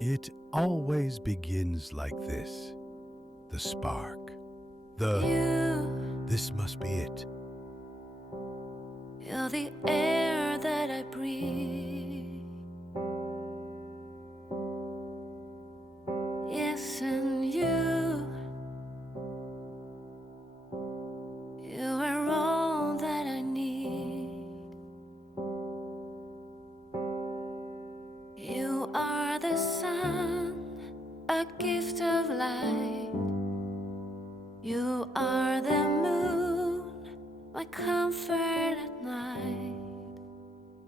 It always begins like this. The spark. This must be it. You're the air that I breathe. Yes, and you are all that I need. You are the sun, a gift of light. You are the moon, my comfort at night.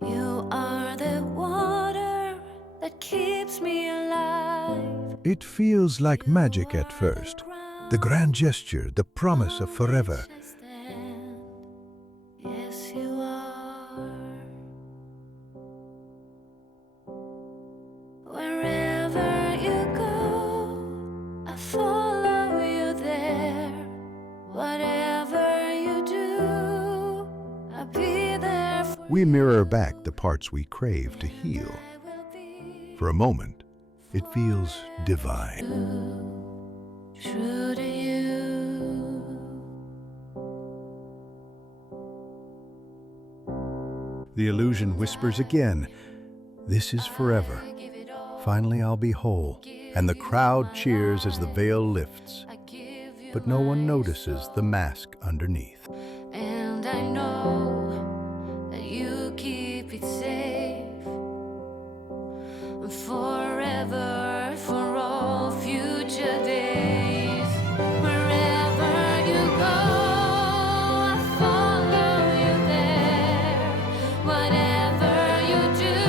You are the water that keeps me alive. It feels like magic at first. The grand gesture, the promise of forever. Yes, you are. Wherever you go, I follow you there. Whatever you do, I'll be there for We mirror back the parts we crave to heal. For a moment, it feels divine. true to you. The illusion whispers again, "This is forever. Finally I'll be whole." And the crowd cheers as the veil lifts. But no one notices the mask underneath. And I know that you keep it safe forever, for all future days. Wherever you go, I follow you there. Whatever you do,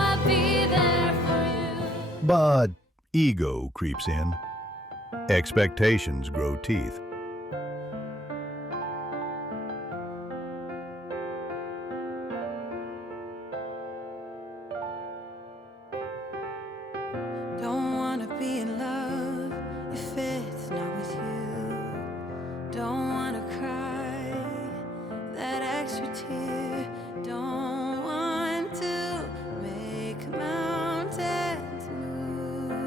I'll be there for you. But ego creeps in. Expectations grow teeth. Don't wanna be in love if it's not with you. Don't wanna cry that extra tear. Don't want to make mountains move.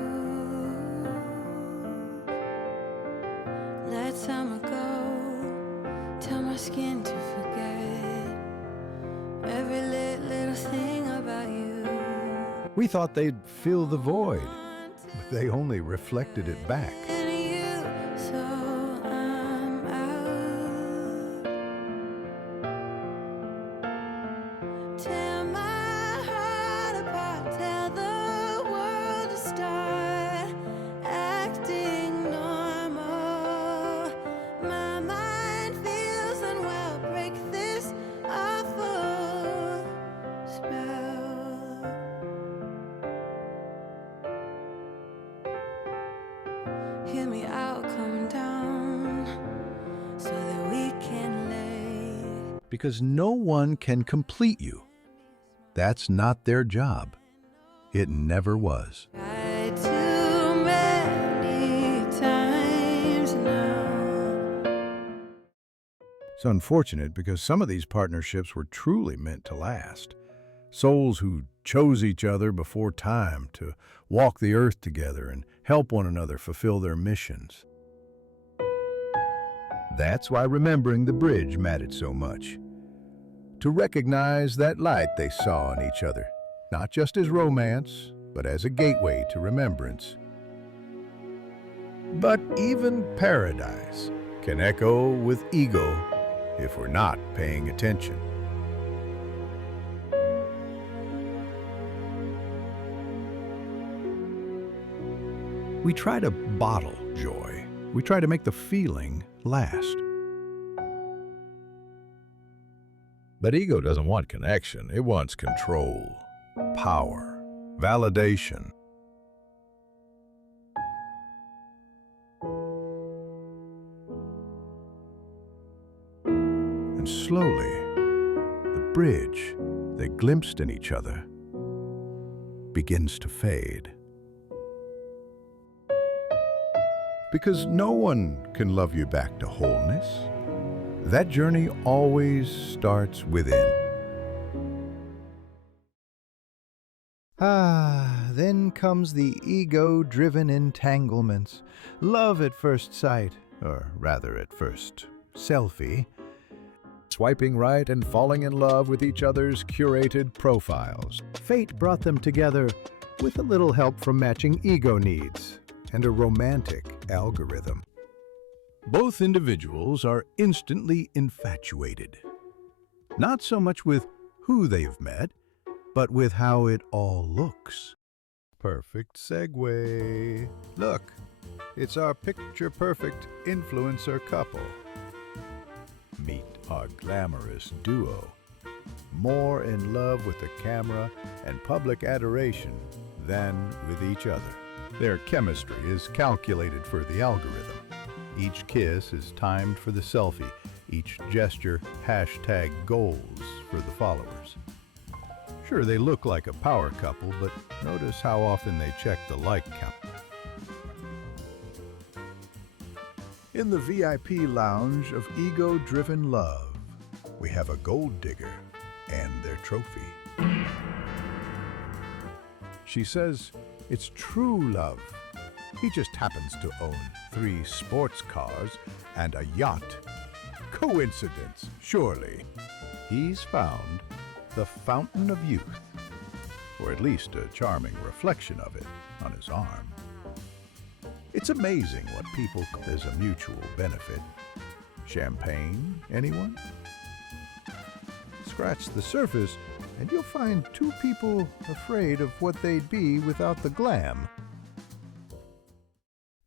Let summer go, tell my skin to forget every little thing about you. We thought they'd fill the void, but they only reflected it back. And you, so I'm out. Tear my heart apart, tell the world to start acting normal. My mind feels unwell, break this awful spell. Hear me out, come down, so that we can lay. Because no one can complete you. That's not their job. It never was. Tried too many times now. It's unfortunate because some of these partnerships were truly meant to last. Souls who chose each other before time to walk the earth together and help one another fulfill their missions. That's why remembering the bridge mattered so much. To recognize that light they saw in each other, not just as romance, but as a gateway to remembrance. But even paradise can echo with ego if we're not paying attention. We try to bottle joy. We try to make the feeling last. But ego doesn't want connection. It wants control, power, validation. And slowly, the bridge they glimpsed in each other begins to fade. Because no one can love you back to wholeness. That journey always starts within. then comes the ego-driven entanglements. Love at first sight, or rather at first selfie. Swiping right and falling in love with each other's curated profiles. Fate brought them together with a little help from matching ego needs and a romantic algorithm. Both individuals are instantly infatuated. Not so much with who they've met, but with how it all looks. Perfect segue. Look, it's our picture-perfect influencer couple. Meet our glamorous duo, more in love with the camera and public adoration than with each other. Their chemistry is calculated for the algorithm. Each kiss is timed for the selfie, each gesture #goals for the followers. Sure, they look like a power couple, but notice how often they check the like count. In the VIP lounge of ego-driven love, we have a gold digger and their trophy. She says it's true love. He just happens to own 3 sports cars and a yacht. Coincidence, surely. He's found the fountain of youth, or at least a charming reflection of it on his arm. It's amazing what people call as a mutual benefit. Champagne, anyone? Scratch the surface, and you'll find 2 people afraid of what they'd be without the glam.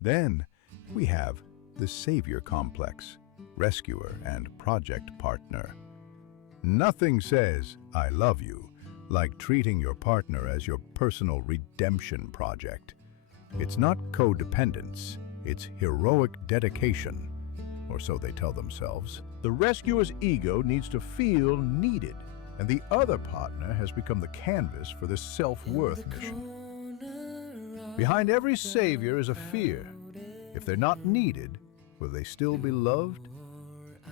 Then we have the savior complex, rescuer and project partner. Nothing says, "I love you," like treating your partner as your personal redemption project. It's not codependence, it's heroic dedication, or so they tell themselves. The rescuer's ego needs to feel needed, and the other partner has become the canvas for this self-worth mission. Behind every savior is a fear. If they're not needed, will they still be loved?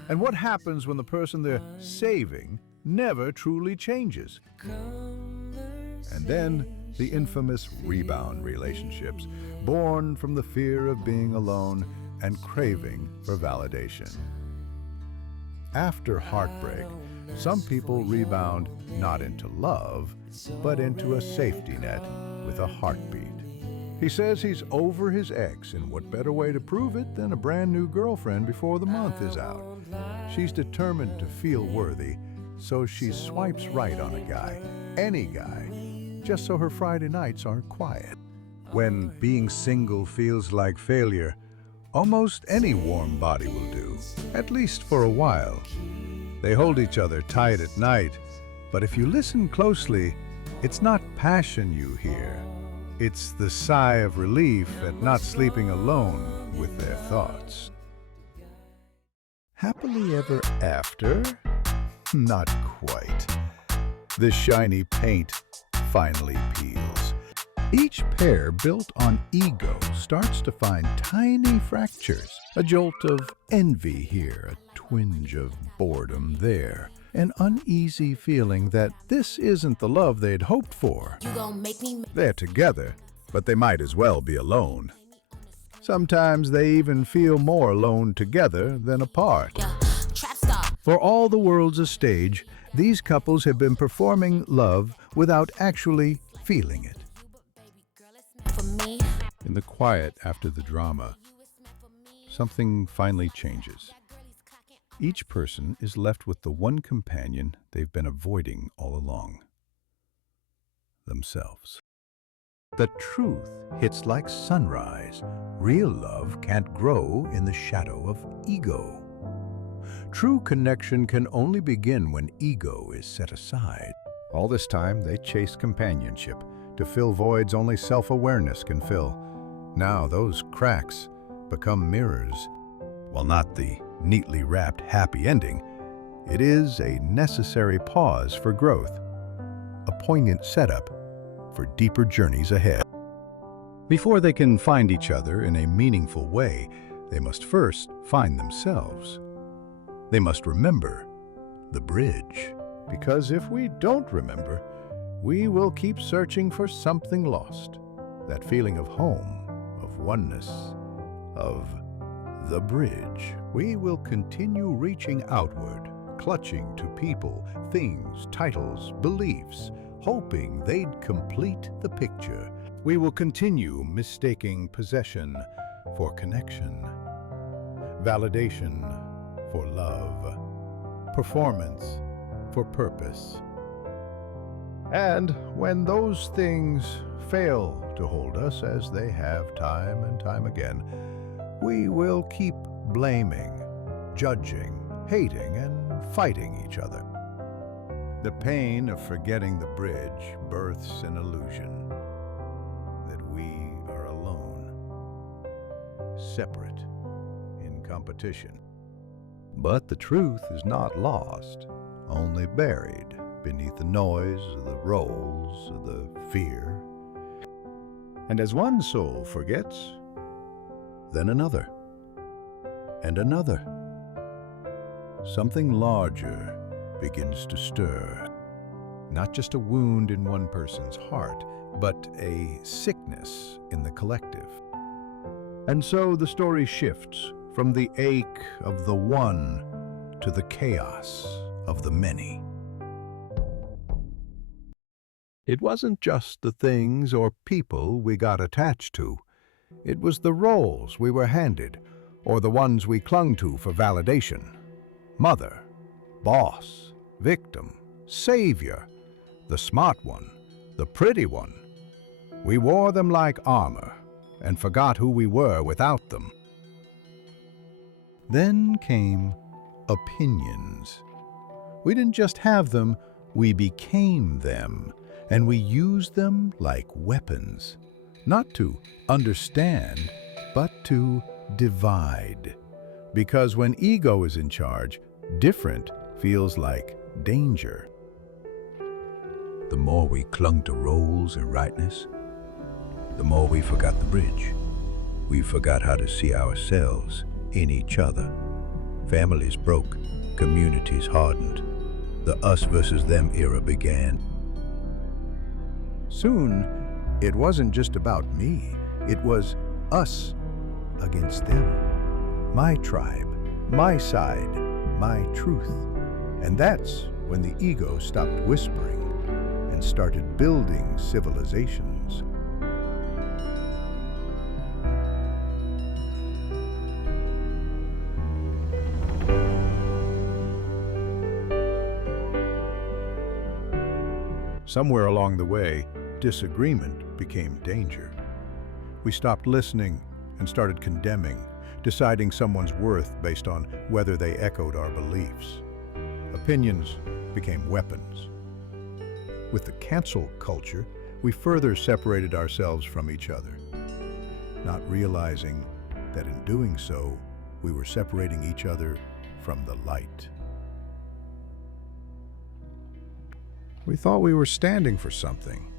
And what happens when the person they're saving never truly changes? And then the infamous rebound relationships, born from the fear of being alone and craving for validation. After heartbreak, some people rebound not into love, but into a safety net with a heartbeat. He says he's over his ex, and what better way to prove it than a brand new girlfriend before the month is out? She's determined to feel worthy, so she swipes right on a guy, any guy, just so her Friday nights aren't quiet. When being single feels like failure, almost any warm body will do, at least for a while. They hold each other tight at night, but if you listen closely, it's not passion you hear. It's the sigh of relief at not sleeping alone with their thoughts. Happily ever after? Not quite. The shiny paint finally peels. Each pair built on ego starts to find tiny fractures. A jolt of envy here, a twinge of boredom there, an uneasy feeling that this isn't the love they'd hoped for. They're together, but they might as well be alone. Sometimes they even feel more alone together than apart. For all the world's a stage, these couples have been performing love without actually feeling it. In the quiet after the drama, something finally changes. Each person is left with the one companion they've been avoiding all along: themselves. The truth hits like sunrise. Real love can't grow in the shadow of ego. True connection can only begin when ego is set aside. All this time, they chase companionship to fill voids only self-awareness can fill. Now those cracks become mirrors. While not the neatly wrapped happy ending, it is a necessary pause for growth, a poignant setup for deeper journeys ahead. Before they can find each other in a meaningful way, they must first find themselves. They must remember the bridge, because if we don't remember, we will keep searching for something lost, that feeling of home, of oneness, of the bridge. We will continue reaching outward, clutching to people, things, titles, beliefs, hoping they'd complete the picture. We will continue mistaking possession for connection, validation for love, performance for purpose. And when those things fail to hold us, as they have time and time again, we will keep blaming, judging, hating, and fighting each other. The pain of forgetting the bridge births an illusion that we are alone, separate, in competition. But the truth is not lost, only buried beneath the noise of the roles of the fear. And as one soul forgets, then another, and another. Something larger begins to stir. Not just a wound in one person's heart, but a sickness in the collective. And so the story shifts from the ache of the one to the chaos of the many. It wasn't just the things or people we got attached to. It was the roles we were handed, or the ones we clung to for validation. Mother, boss, victim, savior, the smart one, the pretty one. We wore them like armor and forgot who we were without them. Then came opinions. We didn't just have them, we became them, and we used them like weapons, not to understand, but to divide. Because when ego is in charge, different feels like danger. The more we clung to roles and rightness, the more we forgot the bridge. We forgot how to see ourselves in each other. Families broke, communities hardened. The us versus them era began. Soon, it wasn't just about me. It was us against them. My tribe, my side, my truth. And that's when the ego stopped whispering and started building civilizations. Somewhere along the way, disagreement became danger. We stopped listening and started condemning, deciding someone's worth based on whether they echoed our beliefs. Opinions became weapons. With the cancel culture, we further separated ourselves from each other, not realizing that in doing so, we were separating each other from the light. We thought we were standing for something,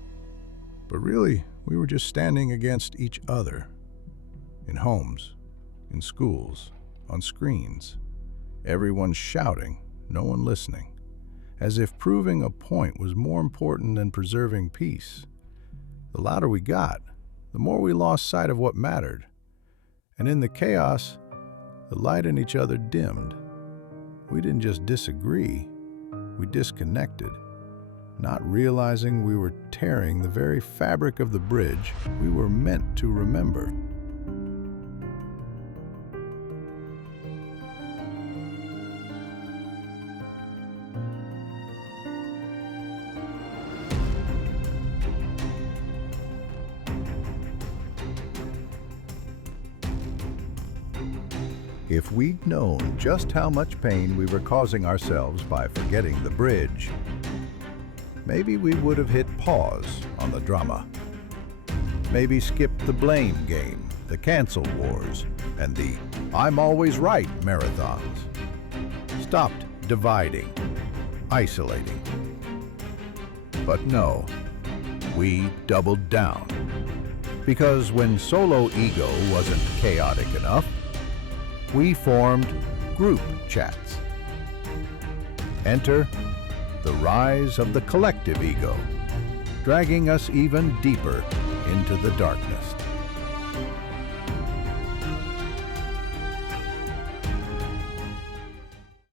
but really, we were just standing against each other. In homes, in schools, on screens. Everyone shouting, no one listening, as if proving a point was more important than preserving peace. The louder we got, the more we lost sight of what mattered. And in the chaos, the light in each other dimmed. We didn't just disagree, we disconnected, not realizing we were tearing the very fabric of the bridge we were meant to remember. If we'd known just how much pain we were causing ourselves by forgetting the bridge, maybe we would have hit pause on the drama. Maybe skipped the blame game, the cancel wars, and the I'm always right marathons. Stopped dividing, isolating. But no, we doubled down. Because when solo ego wasn't chaotic enough, we formed group chats. Enter the rise of the collective ego. dragging us even deeper into the darkness.